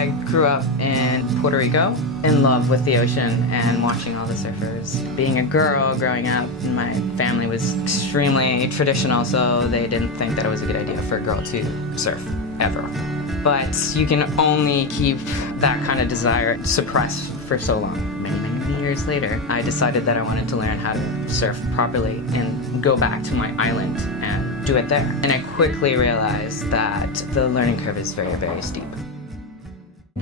I grew up in Puerto Rico, in love with the ocean and watching all the surfers. Being a girl growing up, my family was extremely traditional, so they didn't think that it was a good idea for a girl to surf, ever. But you can only keep that kind of desire suppressed for so long. Many years later, I decided that I wanted to learn how to surf properly and go back to my island and do it there. And I quickly realized that the learning curve is very steep.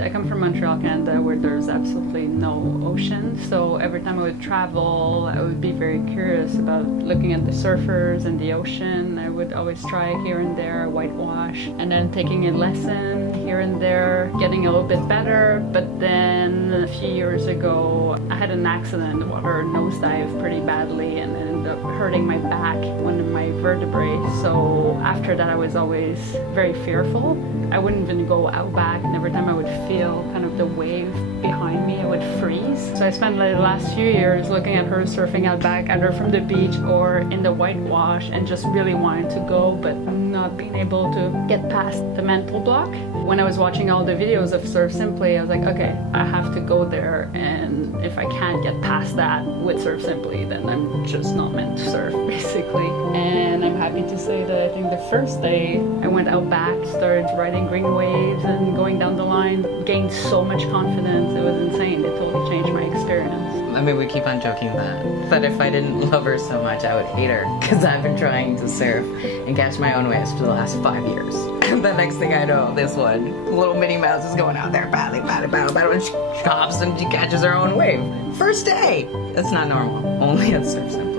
I come from Montreal, Canada, where there's absolutely no ocean, so every time I would travel, I would be very curious about looking at the surfers and the ocean. I would always try here and there, whitewash, and then taking a lesson here and there, getting a little bit better. But then a few years ago, I had an accident in the water, nosedive pretty badly, and ended up hurting my back, one of my vertebrae. So after that, I was always very fearful. I wouldn't even go out back, and every time I would feel kind of the wave behind me, I would freeze. So I spent the last few years looking at her surfing out back, either from the beach or in the whitewash, and just really wanting to go, but not being able to get past the mental block. When I was watching all the videos of Surf Simply, I was like, okay, I have to go there, and if I can't get past that with Surf Simply, then I'm just not meant to surf, basically. And I'm happy to say that I think the first day I went out back, started riding green waves and going down the line, gained so much confidence. It was insane. It totally changed my experience. I mean, we keep on joking that if I didn't love her so much, I would hate her, because I've been trying to surf and catch my own waves for the last 5 years. And the next thing I know, this one, little Minnie Mouse is going out there paddling, and she hops and she catches her own wave. First day! That's not normal. Only at Surf Simply.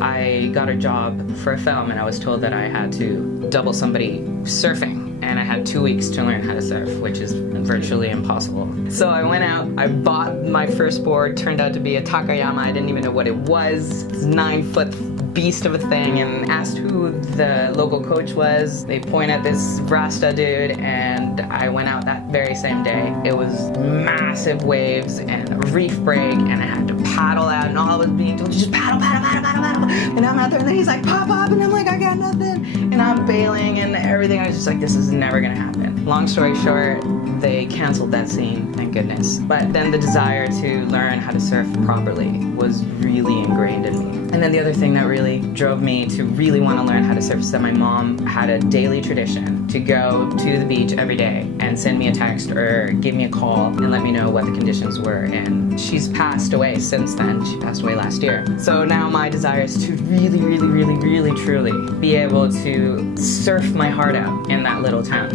I got a job for a film, and I was told that I had to double somebody surfing, and I had 2 weeks to learn how to surf, which is virtually impossible. So I went out, I bought my first board, turned out to be a Takayama. I didn't even know what it was. It's a 9-foot beast of a thing, and asked who the local coach was. They point at this Rasta dude, and I went out that very same day. It was massive waves and a reef break, and I had to paddle out, and all I was being told, just paddle. And I'm out there, and then he's like, pop, and I'm like, I got nothing. And I'm bailing and everything. I was just like, this is never gonna happen. Long story short, they canceled that scene, thank goodness. But then the desire to learn how to surf properly was really ingrained in me. And then the other thing that really drove me to really want to learn how to surf is that my mom had a daily tradition to go to the beach every day and send me a text or give me a call and let me know what the conditions were. And she's passed away since then. She passed away last year. So now my desire is to really, truly be able to surf my heart out in that little town.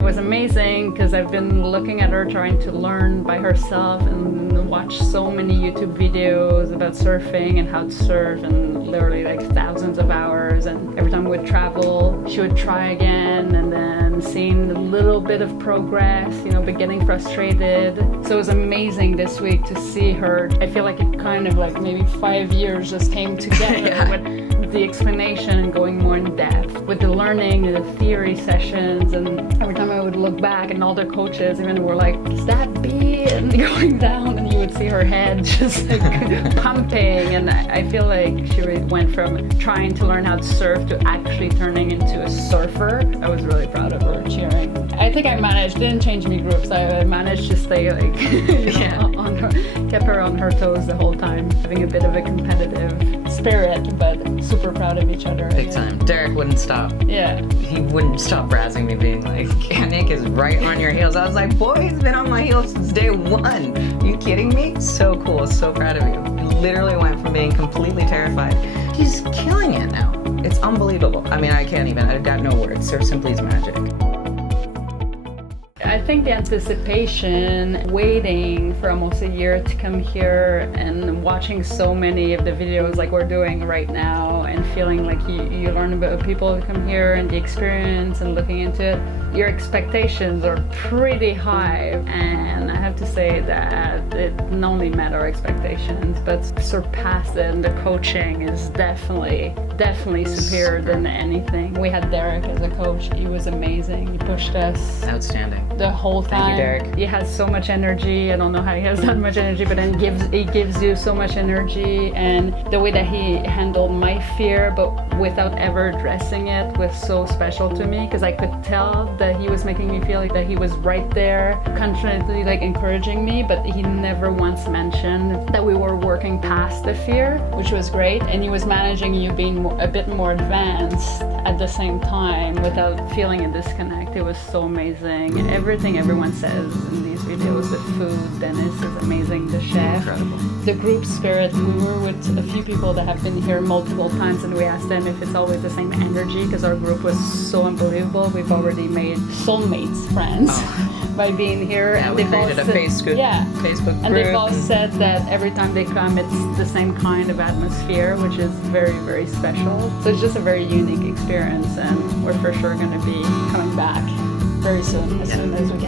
It was amazing because I've been looking at her trying to learn by herself and watch so many YouTube videos about surfing and how to surf, and literally like thousands of hours. And every time we would travel, she would try again, and then seeing a little bit of progress, you know, but getting frustrated. So it was amazing this week to see her. I feel like it kind of like maybe 5 years just came together. Yeah. With the explanation and going more in depth with the learning, the theory sessions, and every time I would look back and all the coaches even were like, is that B? And going down, and you would see her head just like pumping. And I feel like she really went from trying to learn how to surf to actually turning into a surfer. I was really proud of her, cheering. I think I managed, didn't change any groups, I managed to stay like, you know, on her, kept her on her toes the whole time, having a bit of a competitive spirit, but super proud of each other. Big time. Derek wouldn't stop. Yeah. He wouldn't stop razzing me, being like, Anik is right on your heels. I was like, boy, he's been on my heels since day one. Are you kidding me? So cool, so proud of you. He literally went from being completely terrified. He's killing it now. It's unbelievable. I mean, I can't even, I've got no words. Surf Simply is magic. I think the anticipation, waiting for almost a year to come here and watching so many of the videos like we're doing right now, and feeling like you learn about people who come here and the experience and looking into it, your expectations are pretty high. And I have to say that it not only met our expectations, but surpassed it, and the coaching is definitely definitely superior than anything. We had Derek as a coach. He was amazing. He pushed us Outstanding. the whole time. Thank you, Derek. He has so much energy. I don't know how he has that much energy, but then he gives you so much energy. And the way that he handled my fear, but without ever addressing it, was so special to me, because I could tell that he was making me feel like that he was right there, constantly like encouraging me, but he never once mentioned that we were working past the fear, which was great. And he was managing you being a bit more advanced at the same time without feeling a disconnect. It was so amazing. Everything everyone says in these videos, the food, Dennis is amazing, the chef. Incredible. The group spirit, we were with a few people that have been here multiple times, and we asked them if it's always the same energy, because our group was so unbelievable. We've already made soulmates, friends, by being here. Yeah, we created a Facebook group. And they've all said that every time they come, it's the same kind of atmosphere, which is very, very special. So it's just a very unique experience, and we're for sure going to be coming back very soon, as soon as we